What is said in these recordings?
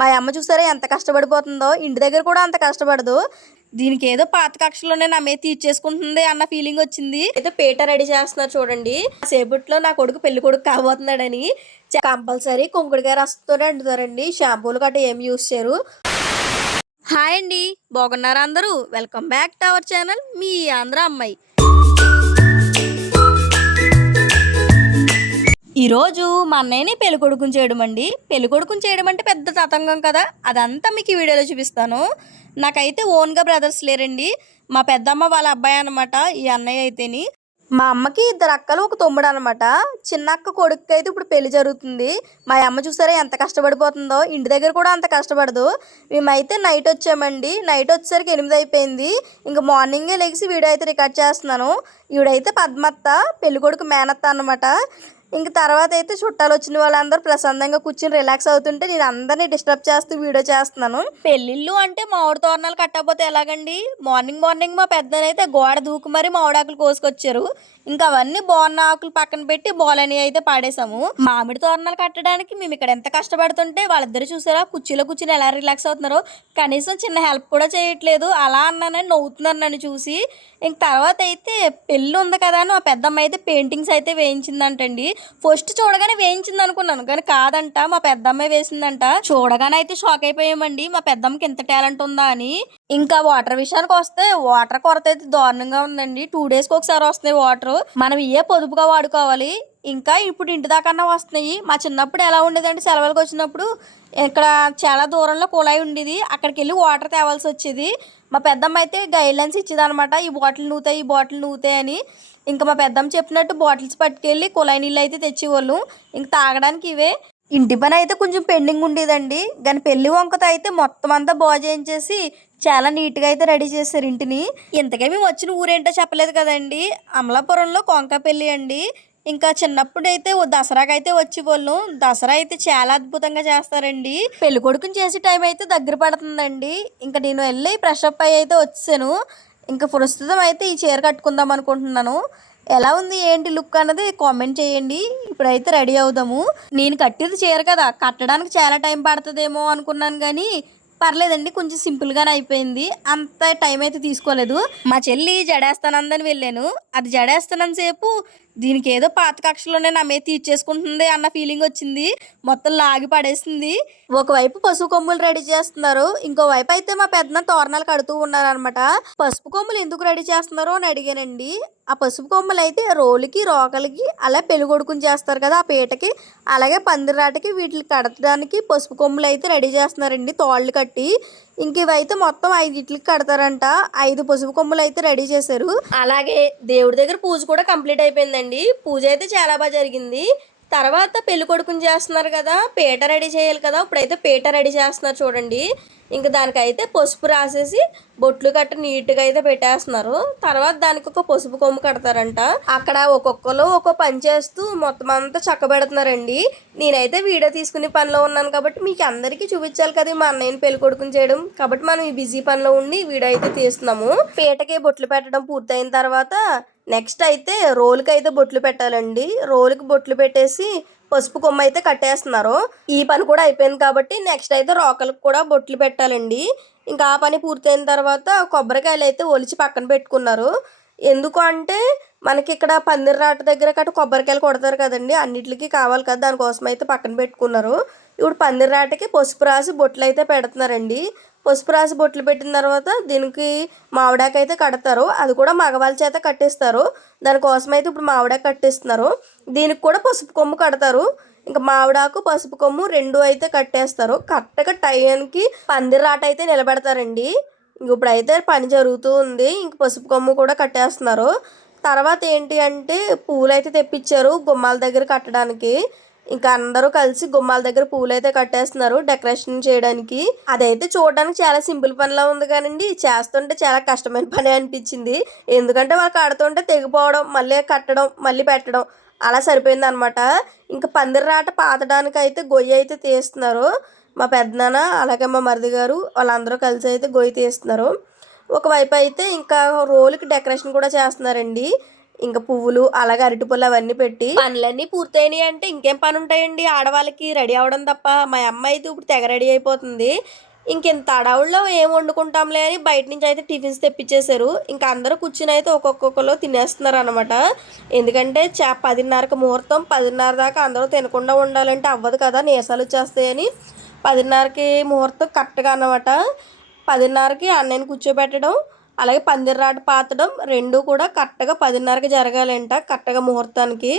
మా అమ్మ చూసారా ఎంత కష్టపడిపోతుందో, ఇంటి దగ్గర కూడా అంత కష్టపడదు. దీనికి ఏదో పాత కక్షలోనే నా మీద తీర్చేసుకుంటుంది అన్న ఫీలింగ్ వచ్చింది. అయితే పీట రెడీ చేస్తున్నారు చూడండి. సేపట్లో నా కొడుకు పెళ్లి కొడుకు కాబోతున్నాడని కంపల్సరీ కుంకుడుకాయ రసంతోనే వండుతారండి. షాంపూలు గట్రా ఏమి యూస్ చేయరు. హాయ్ అండి, బాగున్నారా అందరూ? Welcome back to our channel మీ ఆంధ్ర అమ్మాయి. ఈరోజు మా అన్నయ్యని పెళ్ళికొడుకుని చేయడం అండి. పెళ్ళికొడుకుని చేయడం అంటే పెద్ద తతంగం కదా, అదంతా మీకు ఈ వీడియోలో చూపిస్తాను. నాకైతే ఓన్గా బ్రదర్స్ లేరండి. మా పెద్దమ్మ వాళ్ళ అబ్బాయి అనమాట ఈ అన్నయ్య అయితేని. మా అమ్మకి ఇద్దరు అక్కలు ఒక తమ్ముడు అనమాట. చిన్న అక్క కొడుకు అయితే ఇప్పుడు పెళ్లి జరుగుతుంది. మా అమ్మ చూసారా ఎంత కష్టపడిపోతుందో, ఇంటి దగ్గర కూడా అంత కష్టపడదు. మేమైతే నైట్ వచ్చామండి. నైట్ వచ్చేసరికి 8 అయిపోయింది. ఇంకా మార్నింగే లెగిసి వీడియో అయితే రికార్డ్ చేస్తున్నాను. ఈవిడైతే పద్మత్త, పెళ్లి కొడుకు మేనత్త అనమాట. ఇంక తర్వాత అయితే చుట్టాలు వచ్చిన వాళ్ళందరూ ప్రశాంతంగా కూర్చుని రిలాక్స్ అవుతుంటే నేను అందరినీ డిస్టర్బ్ చేస్తూ వీడియో చేస్తున్నాను. పెళ్ళిళ్ళు అంటే మామిడి తోరణాలు కట్టకపోతే ఎలాగండి? మార్నింగ్ మా పెద్దనైతే గోడ దూకు మరి మామిడాకులు కోసుకొచ్చారు. ఇంకా అవన్నీ బాగున్న ఆకులు పక్కన పెట్టి బోలని అయితే పాడేసాము. మామిడి తోరణాలు కట్టడానికి మేము ఇక్కడ ఎంత కష్టపడుతుంటే వాళ్ళిద్దరు చూసారా కుర్చీలో కూర్చుని ఎలా రిలాక్స్ అవుతున్నారో. కనీసం చిన్న హెల్ప్ కూడా చేయట్లేదు. అలా అన్నానని నవ్వుతున్నారు నన్ను చూసి. ఇంక తర్వాత అయితే పెళ్ళి ఉంది కదా అని మా పెద్దమ్మ అయితే పెయింటింగ్స్ అయితే వేయించిందంటండి. ఫస్ట్ చూడగానే వేయించింది అనుకున్నాను, కానీ కాదంట, మా పెద్దమ్మే వేసిందంట. చూడగానే అయితే షాక్ అయిపోయామండి, మా పెద్దమ్మకి ఎంత టాలెంట్ ఉందా అని. ఇంకా వాటర్ విషయానికి వస్తే వాటర్ కొరత అయితే దారుణంగా ఉందండి. 2 డేస్కి ఒకసారి వస్తున్నాయి వాటర్. మనం ఏ పొదుపుగా వాడుకోవాలి. ఇంకా ఇప్పుడు ఇంటి దాకన్నా వస్తున్నాయి. మా చిన్నప్పుడు ఎలా ఉండేదంటే సెలవులకు వచ్చినప్పుడు ఇక్కడ చాలా దూరంలో కుళాయి ఉండేది, అక్కడికి వెళ్ళి వాటర్ తేవాల్సి వచ్చేది. మా పెద్దమ్మ అయితే గైడ్లైన్స్ ఇచ్చేది అనమాట, ఈ బాటిల్ నూతాయి అని. ఇంకా మా పెద్దమ్మ చెప్పినట్టు బాటిల్స్ పట్టుకెళ్ళి కుళాయి నీళ్ళు అయితే తెచ్చేవాళ్ళు. ఇంక తాగడానికి ఇవే. ఇంటి పని అయితే కొంచెం పెండింగ్ ఉండేదండి, కానీ పెళ్లి వంకతో అయితే మొత్తం అంతా బాగు చేయించేసి చాలా నీట్గా అయితే రెడీ చేశారు ఇంటిని. ఇంతకే మేము వచ్చిన ఊరేంటో చెప్పలేదు కదండి, అమలాపురంలో కొంకపల్లి అండి. ఇంకా చిన్నప్పుడు అయితే దసరాకి అయితే వచ్చేవాళ్ళు. దసరా అయితే చాలా అద్భుతంగా చేస్తారండి. పెళ్లి కొడుకుని చేసే టైం అయితే దగ్గర పడుతుందండి. ఇంకా నేను వెళ్ళి ఫ్రెష్ అప్ అయ్యి అయితే వచ్చాను. ఇంకా ప్రస్తుతం అయితే ఈ చీర కట్టుకుందాం అనుకుంటున్నాను. ఎలా ఉంది ఏంటి లుక్ అన్నది కామెంట్ చేయండి. ఇప్పుడైతే రెడీ అవుదాము. నేను కట్టేది చీర కదా, కట్టడానికి చాలా టైం పడుతుందేమో అనుకున్నాను, కానీ పర్లేదండి, కొంచెం సింపుల్గానే అయిపోయింది. అంత టైం అయితే తీసుకోలేదు. మా చెల్లి జడేస్తానందని వెళ్ళాను. అది జడేస్తానని సేపు దీనికి ఏదో పాత కక్షలోనే నా మీద తీర్చేసుకుంటుంది అన్న ఫీలింగ్ వచ్చింది. మొత్తం లాగి పడేసింది. ఒకవైపు పసుపు కొమ్ములు రెడీ చేస్తున్నారు, ఇంకోవైపు అయితే మా పెద్దన తోరణాలు కడుతూ ఉన్నారనమాట. పసుపు కొమ్ములు ఎందుకు రెడీ చేస్తున్నారో అని అడిగానండి. ఆ పసుపు కొమ్మలు అయితే రోలుకి రోకలకి అలా పెళ్ళికొడుకుని చేస్తారు కదా ఆ పీటకి, అలాగే పందిరాటకి వీటికి కడతడానికి పసుపు కొమ్ములు అయితే రెడీ చేస్తున్నారండి, తోళ్ళు కట్టి. ఇంక ఇవైతే మొత్తం 5 ఇట్లకి కడతారంట. 5 పసుపు కొమ్ములు అయితే రెడీ చేశారు. అలాగే దేవుడి దగ్గర పూజ కూడా కంప్లీట్ అయిపోయిందండి. పూజ అయితే చాలా బాగా జరిగింది. తర్వాత పెళ్లి కొడుకుని చేస్తున్నారు కదా, పీట రెడీ చేయాలి కదా. ఇప్పుడైతే పీట రెడీ చేస్తున్నారు చూడండి. ఇంకా దానికైతే పసుపు రాసేసి బొట్లు కట్ట నీట్గా అయితే పెట్టేస్తున్నారు. తర్వాత దానికి ఒక పసుపు కొమ్ము కడతారంట. అక్కడ ఒక్కొక్కరు ఒక్కొక్క పని చేస్తూ మొత్తం అంతా చక్కబెడుతున్నారండి. నేనైతే వీడియో తీసుకునే పనిలో ఉన్నాను కాబట్టి మీకు అందరికీ చూపించాలి కదా మా అన్నయ్యని పెళ్లి కొడుకుని చేయడం, కాబట్టి మనం ఈ బిజీ పనిలో ఉండి వీడియో అయితే తీస్తున్నాము. పీటకి బొట్లు పెట్టడం పూర్తయిన తర్వాత నెక్స్ట్ అయితే రోలుకి అయితే బొట్లు పెట్టాలండి. రోలుకి బొట్లు పెట్టేసి పసుపు కొమ్మ అయితే కట్టేస్తున్నారు. ఈ పని కూడా అయిపోయింది కాబట్టి నెక్స్ట్ అయితే రోకలకు కూడా బొట్లు పెట్టాలండి. ఇంకా ఆ పని పూర్తయిన తర్వాత కొబ్బరికాయలు అయితే ఒలిచి పక్కన పెట్టుకున్నారు. ఎందుకు అంటే మనకి ఇక్కడ పందిర్రాట దగ్గర కట్ట కొబ్బరికాయలు కొడతారు కదండి, అన్నిటికీ కావాలి కదా, దానికోసం అయితే పక్కన పెట్టుకున్నారు. ఇప్పుడు పందిర్రాటకి పసుపు రాసి బొట్లు అయితే పెడుతున్నారండి. పసుపు రాసి బొట్లు పెట్టిన తర్వాత దీనికి మామిడాకు అయితే కడతారు. అది కూడా మగవాళ్ళ చేత కట్టిస్తారు. దానికోసం అయితే ఇప్పుడు మామిడాకు కట్టిస్తున్నారు. దీనికి కూడా పసుపు కొమ్ము కడతారు. ఇంకా మామిడాకు పసుపు కొమ్ము 2 అయితే కట్టేస్తారు. కరెక్ట్గా టైంకి పందిరాట అయితే నిలబెడతారండి. ఇంక ఇప్పుడైతే పని జరుగుతూ ఉంది. ఇంక పసుపు కొమ్ము కూడా కట్టేస్తున్నారు. తర్వాత ఏంటి అంటే పూలు అయితే తెప్పించారు గుమ్మాల దగ్గర కట్టడానికి. ఇంకా అందరూ కలిసి గుమ్మాల దగ్గర పూలు అయితే కట్టేస్తున్నారు డెకరేషన్ చేయడానికి. అదైతే చూడడానికి చాలా సింపుల్ పనిలా ఉంది కానండి చేస్తుంటే చాలా కష్టమైన పని అనిపించింది. ఎందుకంటే వాళ్ళు కడుతుంటే తెగిపోవడం, మళ్ళీ కట్టడం, మళ్ళీ పెట్టడం అలా సరిపోయింది అనమాట. ఇంకా పందిర్రాట పాతడానికి అయితే గొయ్యి అయితే తీస్తున్నారు. మా పెద్దనాన్న అలాగే మా మరిది గారు వాళ్ళందరూ కలిసి అయితే గొయ్యి తీస్తున్నారు. ఒకవైపు అయితే ఇంకా రోలుకి డెకరేషన్ కూడా చేస్తున్నారండి. ఇంకా పువ్వులు అలాగే అరటిపళ్ళు అవన్నీ పెట్టి పనులన్నీ పూర్తయినాయి అంటే ఇంకేం పని ఉంటాయండి ఆడవాళ్ళకి రెడీ అవ్వడం తప్ప. మా అమ్మ అయితే ఇప్పుడు తెగ రెడీ అయిపోతుంది. ఇంకెంత అడవుల్లో ఏం వండుకుంటాంలే అని బయట నుంచి అయితే టిఫిన్స్ తెప్పించేశారు. ఇంకా అందరూ కూర్చుని అయితే ఒక్కొక్కరు తినేస్తున్నారు అనమాట. ఎందుకంటే 10:30కి ముహూర్తం, 10:30 దాకా అందరూ తినకుండా ఉండాలంటే అవ్వదు కదా, నీరసాలు వచ్చేస్తాయని 10:30కి ముహూర్తం కరెక్ట్గా అనమాట. 10:30కి అన్నయ్యని కూర్చోబెట్టడం అలాగే పందిర్రాట పాతడం రెండు కూడా కరెక్ట్గా 10:30కి జరగాలంట, కరెక్ట్గా ముహూర్తానికి.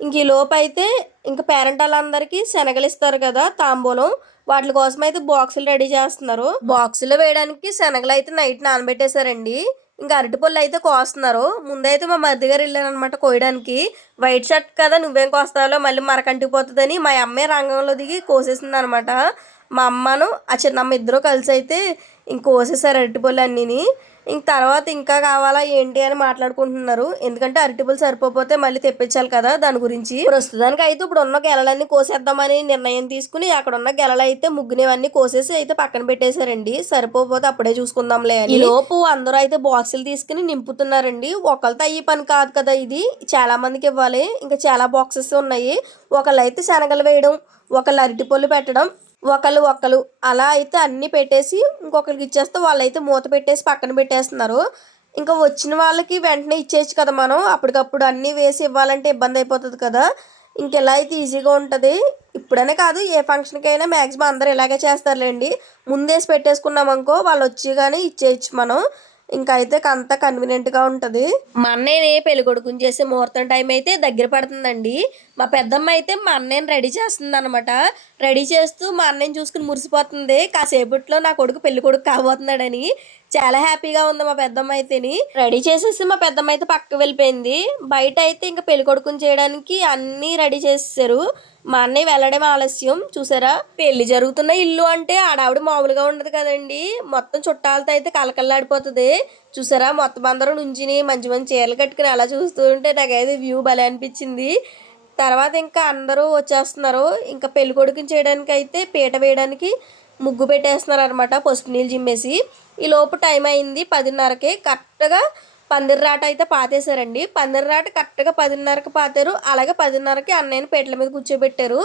ఇంక ఈ లోపు అయితే ఇంకా పేరెంట్ వాళ్ళందరికీ శనగలు ఇస్తారు కదా తాంబూలం, వాటి కోసం అయితే బాక్సులు రెడీ చేస్తున్నారు. బాక్సులో వేయడానికి శనగలు అయితే నైట్ నానబెట్టేశారండి. ఇంకా అరటిపళ్ళు అయితే కోస్తున్నారు. ముందైతే మా మరిది గారు వెళ్ళారనమాట కోయడానికి. వైట్ షర్ట్ కదా నువ్వేం కోస్తావో మళ్ళీ మరకంటిపోతుందని మా అమ్మే రంగంలో దిగి కోసేసింది అనమాట. మా అమ్మను ఆ చిన్నమ్మ ఇద్దరు కలిసి అయితే ఇంక కోసేసారు అరటిపళ్ళు అన్నీని. ఇంక తర్వాత ఇంకా కావాలా ఏంటి అని మాట్లాడుకుంటున్నారు. ఎందుకంటే అరటిపళ్ళు సరిపోతే మళ్ళీ తెప్పించాలి కదా, దాని గురించి. ప్రస్తుతానికి అయితే ఇప్పుడు ఉన్న గెలలన్నీ కోసేద్దామని నిర్ణయం తీసుకుని అక్కడ ఉన్న గెలలు అయితే ముగ్గునేవన్నీ కోసేసి అయితే పక్కన పెట్టేశారండి. సరిపోతే అప్పుడే చూసుకుందాంలే అని. ఈ లోపు అందరూ అయితే బాక్సులు తీసుకుని నింపుతున్నారండి. ఒకళ్ళతో అయ్యే పని కాదు కదా ఇది, చాలా మందికి ఇవ్వాలి. ఇంకా చాలా బాక్సెస్ ఉన్నాయి. ఒకళ్ళు అయితే శనగలు వేయడం, ఒకళ్ళు అరటిపళ్ళు పెట్టడం, ఒకళ్ళు అలా అయితే అన్నీ పెట్టేసి ఇంకొకరికి ఇచ్చేస్తే వాళ్ళైతే మూత పెట్టేసి పక్కన పెట్టేస్తున్నారు. ఇంకా వచ్చిన వాళ్ళకి వెంటనే ఇచ్చేయచ్చు కదా మనం, అప్పటికప్పుడు అన్నీ వేసి ఇవ్వాలంటే ఇబ్బంది అయిపోతుంది కదా. ఇంకెలా అయితే ఈజీగా ఉంటుంది. ఇప్పుడనే కాదు ఏ ఫంక్షన్కి అయినా మ్యాక్సిమం అందరూ ఇలాగే చేస్తారులేండి. ముందేసి పెట్టేసుకున్నాం అనుకో వాళ్ళు వచ్చి కానీ ఇచ్చేయచ్చు మనం. ఇంకా అయితే అంత కన్వీనియంట్గా ఉంటుంది. మా అన్నయ్యని పెళ్లి కొడుకుని చేసే ముహూర్తం టైం అయితే దగ్గర పడుతుందండి. మా పెద్దమ్మ అయితే మా అన్నయ్యని రెడీ చేస్తుంది అనమాట. రెడీ చేస్తూ మా అన్నయ్యని చూసుకుని మురిసిపోతుంది. కాసేపట్లో నా కొడుకు పెళ్లి కొడుకు కాబోతున్నాడని చాలా హ్యాపీగా ఉంది మా పెద్దమ్మ అయితేని. రెడీ చేసేసి మా పెద్దమ్మ అయితే పక్కకు వెళ్ళిపోయింది. బయట అయితే ఇంకా పెళ్లి కొడుకుని చేయడానికి అన్నీ రెడీ చేసేసారు. మా అన్నయ్య వెళ్ళడం ఆలస్యం. చూసారా, పెళ్లి జరుగుతున్న ఇల్లు అంటే ఆడావిడ మామూలుగా ఉండదు కదండి. మొత్తం చుట్టాలతో అయితే కలకల్లాడిపోతుంది. చూసారా, మొత్తం అందరూ నుంచిని మంచి మంచి చీరలు కట్టుకుని అలా చూస్తూ ఉంటే నాకైతే వ్యూ భలే అనిపించింది. తర్వాత ఇంకా అందరూ వచ్చేస్తున్నారు. ఇంకా పెళ్లి కొడుకుని చేయడానికి అయితే పీట వేయడానికి ముగ్గు పెట్టేస్తున్నారు అనమాట, పసుపు నీళ్ళు జిమ్మేసి. ఈ లోపు టైం అయింది 10:30కి. కరెక్ట్గా పందిర్రాట అయితే పాతేశారండి. పందిర్రాట కరెక్ట్గా 10:30కి పాతారు. అలాగే 10:30కి అన్నయ్యని పీటల మీద కూర్చోబెట్టారు.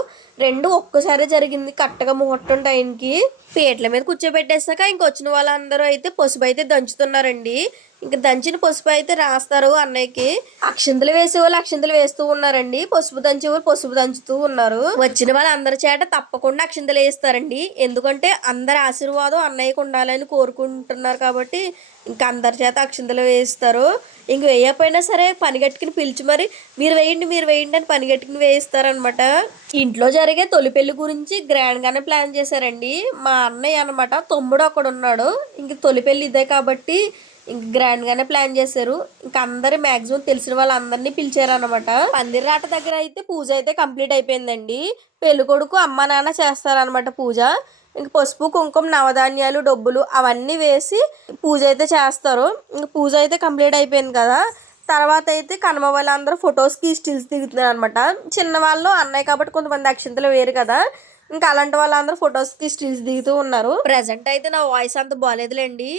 రెండు ఒక్కసారి జరిగింది కరెక్ట్గా ముహూర్తం టైంకి. పీటల మీద కూర్చోబెట్టేసాక ఇంకొచ్చిన వాళ్ళందరూ అయితే పసుపు అయితే దంచుతున్నారండి. ఇంకా దంచిన పసుపు అయితే రాస్తారు అన్నయ్యకి. అక్షింతలు వేసే వాళ్ళు అక్షింతలు వేస్తూ ఉన్నారండి, పసుపు దంచే వాళ్ళు పసుపు దంచుతూ ఉన్నారు. వచ్చిన వాళ్ళందరి చేత తప్పకుండా అక్షింతలు వేస్తారండి. ఎందుకంటే అందరి ఆశీర్వాదం అన్నయ్యకు ఉండాలని కోరుకుంటున్నారు కాబట్టి ఇంకా అందరి చేత అక్షింతలు వేయిస్తారు. ఇంక వేయకపోయినా సరే పనిగట్టుకుని పిలిచి మరి మీరు వేయండి అని పనిగట్టుకుని వేయిస్తారనమాట. ఇంట్లో జరిగే తొలి పెళ్లి గురించి గ్రాండ్గానే ప్లాన్ చేశారండి. మా అన్నయ్య అనమాట తమ్ముడు అక్కడ ఉన్నాడు. ఇంక తొలి పెళ్లి ఇదే కాబట్టి ఇంక గ్రాండ్గానే ప్లాన్ చేశారు. ఇంకా అందరు మ్యాక్సిమం తెలిసిన వాళ్ళందరినీ పిలిచారనమాట. పందిర్రాట దగ్గర అయితే పూజ అయితే కంప్లీట్ అయిపోయిందండి. పెళ్లి కొడుకు అమ్మ నాన్న చేస్తారనమాట పూజ. ఇంక పసుపు కుంకుమ నవధాన్యాలు డబ్బులు అవన్నీ వేసి పూజ అయితే చేస్తారు. ఇంక పూజ అయితే కంప్లీట్ అయిపోయింది కదా. తర్వాత అయితే కనుమ వాళ్ళందరూ ఫొటోస్కి స్టిల్స్ దిగుతున్నారు అనమాట. చిన్నవాళ్ళు అన్నయ్య కాబట్టి కొంతమంది అక్షింతలు వేరు కదా, ఇంకా అలాంటి వాళ్ళందరూ ఫొటోస్కి స్టిల్స్ దిగుతూ ఉన్నారు. ప్రజెంట్ అయితే నా వాయిస్ అంత బాగాలేదులేండి,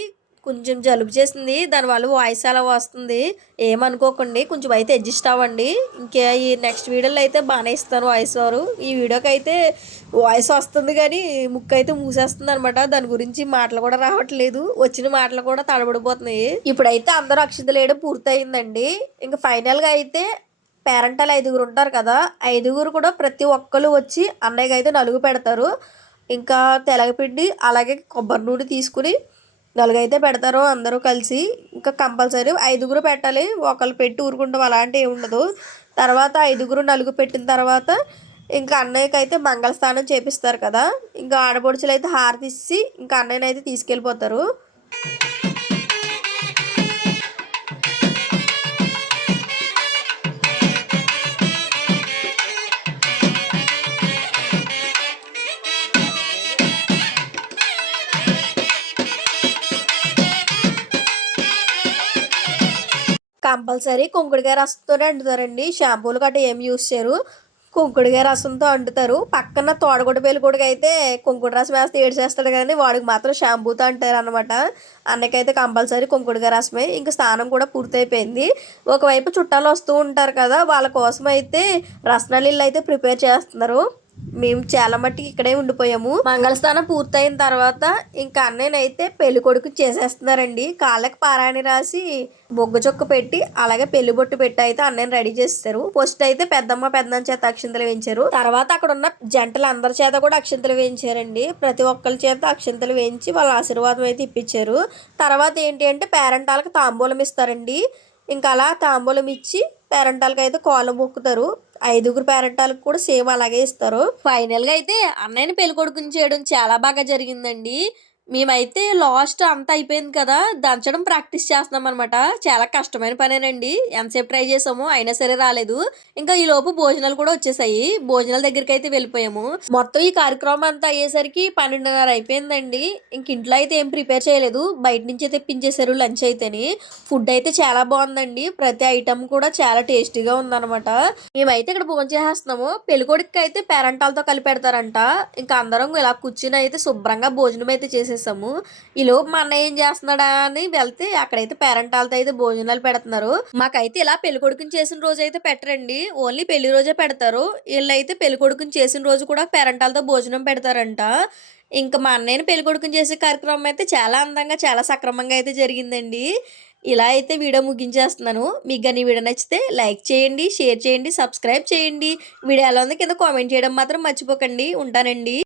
కొంచెం జలుబు చేసింది, దానివల్ల వాయిస్ అలా వస్తుంది. ఏమనుకోకండి, కొంచెం అయితే అడ్జస్ట్ అవ్వండి. ఇంకా ఈ నెక్స్ట్ వీడియోలో అయితే బాగానే ఇస్తాను వాయిస్ ఓవర్. ఈ వీడియోకి అయితే వాయిస్ వస్తుంది కానీ ముక్కు అయితే మూసేస్తుంది అనమాట. దాని గురించి మాటలు కూడా రావట్లేదు, వచ్చిన మాటలు కూడా తడబడిపోతున్నాయి. ఇప్పుడైతే అందరూ అక్షింతలు వేయడం పూర్తయిందండి. ఇంకా ఫైనల్గా అయితే పేరెంటాలు 5గురు ఉంటారు కదా, 5గురు కూడా ప్రతి ఒక్కరు వచ్చి అన్నయ్యకి అయితే నలుగు పెడతారు. ఇంకా తెలగపిండి అలాగే కొబ్బరి నూనె తీసుకుని నలుగైతే పెడతారు అందరూ కలిసి. ఇంకా కంపల్సరీ 5గురు పెట్టాలి, ఒకళ్ళు పెట్టి ఊరుకుంటాం అలాంటివి ఏమి ఉండదు. తర్వాత 5గురు నలుగు పెట్టిన తర్వాత ఇంకా అన్నయ్యకి అయితే మంగళస్నానం చేపిస్తారు కదా, ఇంకా ఆడపడుచులు అయితే హారతి ఇచ్చి ఇంకా అన్నయ్యని అయితే తీసుకెళ్ళిపోతారు. కంపల్సరీ కుంకుడుకాయ రసంతోనే వండుతారండి, షాంపూలు గట్రా ఏమి యూస్ చేయరు. కుంకుడుగాయ రసంతో వండుతారు. పక్కన తోడగొట్టు పెళ్ళికొడుకు అయితే కుంకుడు రసం వేస్తే ఏడ్చేస్తాడు కానీ వాడికి మాత్రం షాంపూతో అంటారు అనమాట. అన్నకైతే కంపల్సరీ కుంకుడుగాయ రసమే. ఇంక స్నానం కూడా పూర్తయిపోయింది. ఒకవైపు చుట్టాలు వస్తూ ఉంటారు కదా, వాళ్ళ కోసం అయితే రసనలీళ్ళు అయితే ప్రిపేర్ చేస్తున్నారు. మేము చాలా మట్టికి ఇక్కడే ఉండిపోయాము. మంగళస్నానం పూర్తయిన తర్వాత ఇంకా అన్నయ్యనైతే పెళ్లి కొడుకు చేసేస్తున్నారండి. కాళ్ళకి పారాణి రాసి బొగ్గ చొక్క పెట్టి అలాగే పెళ్లి బొట్టు పెట్టి అయితే అన్నయ్యని రెడీ చేస్తారు. ఫస్ట్ అయితే పెద్దమ్మ పెద్దమ్మ చేత అక్షింతలు వేయించారు. తర్వాత అక్కడ ఉన్న జంటలు అందరి చేత కూడా అక్షింతలు వేయించారండి. ప్రతి ఒక్కరి చేత అక్షింతలు వేయించి వాళ్ళ ఆశీర్వాదం అయితే ఇప్పించారు. తర్వాత ఏంటి అంటే పేరెంటాలకు తాంబూలం ఇస్తారండి. ఇంకా అలా తాంబూలం ఇచ్చి పేరెంటాలకు అయితే కాళ్ళు మొక్కుతారు. 5గురు పేరెంటాలకు కూడా సేమ్ అలాగే ఇస్తారు. ఫైనల్గా అయితే అన్నయ్యని పెళ్లి కొడుకుని చేయడం చాలా బాగా జరిగిందండి. మేమైతే లాస్ట్ అంతా అయిపోయింది కదా, దంచడం ప్రాక్టీస్ చేస్తున్నాం అనమాట. చాలా కష్టమైన పనేనండి. ఎంతసేపు ట్రై చేసాము అయినా సరే రాలేదు. ఇంకా ఈ లోపు భోజనాలు కూడా వచ్చేసాయి. భోజనాల దగ్గరికి అయితే వెళ్ళిపోయాము. మొత్తం ఈ కార్యక్రమం అంతా అయ్యేసరికి 12:30 అయిపోయిందండి. ఇంక ఇంట్లో అయితే ఏం ప్రిపేర్ చేయలేదు, బయట నుంచే తెప్పించేశారు లంచ్ అయితేని. ఫుడ్ అయితే చాలా బాగుందండి. ప్రతి ఐటమ్ కూడా చాలా టేస్టీగా ఉందన్నమాట. మేమైతే ఇక్కడ భోజనం చేసేస్తున్నాము. పెళ్ళికొడుకు అయితే పేరెంటాలతో కలిపి పెడతారంట. ఇంకా అందరం ఇలా కూర్చుని అయితే శుభ్రంగా భోజనం అయితే చేసేసాము. ఈలోపు మా అన్నయ్య ఏం చేస్తున్నాడా అని వెళ్తే అక్కడైతే పేరెంటాలతో అయితే భోజనాలు పెడుతున్నారు. మాకైతే ఇలా పెళ్ళికొడుకుని చేసిన రోజు అయితే పెట్టరండి, ఓన్లీ పెళ్లి రోజే పెడతారు. వీళ్ళైతే పెళ్ళికొడుకుని చేసిన రోజు కూడా పేరెంటాలతో భోజనం పెడతారంట. ఇంకా మా అన్నయ్యని పెళ్ళికొడుకుని చేసే కార్యక్రమం అయితే చాలా అందంగా చాలా సక్రమంగా అయితే జరిగిందండి. ఇలా అయితే వీడియో ముగించేస్తున్నాను. మీకు కానీ వీడియో నచ్చితే లైక్ చేయండి, షేర్ చేయండి, సబ్స్క్రైబ్ చేయండి. వీడియో ఎలా ఉంది కింద కామెంట్ చేయడం మాత్రం మర్చిపోకండి. ఉంటానండి.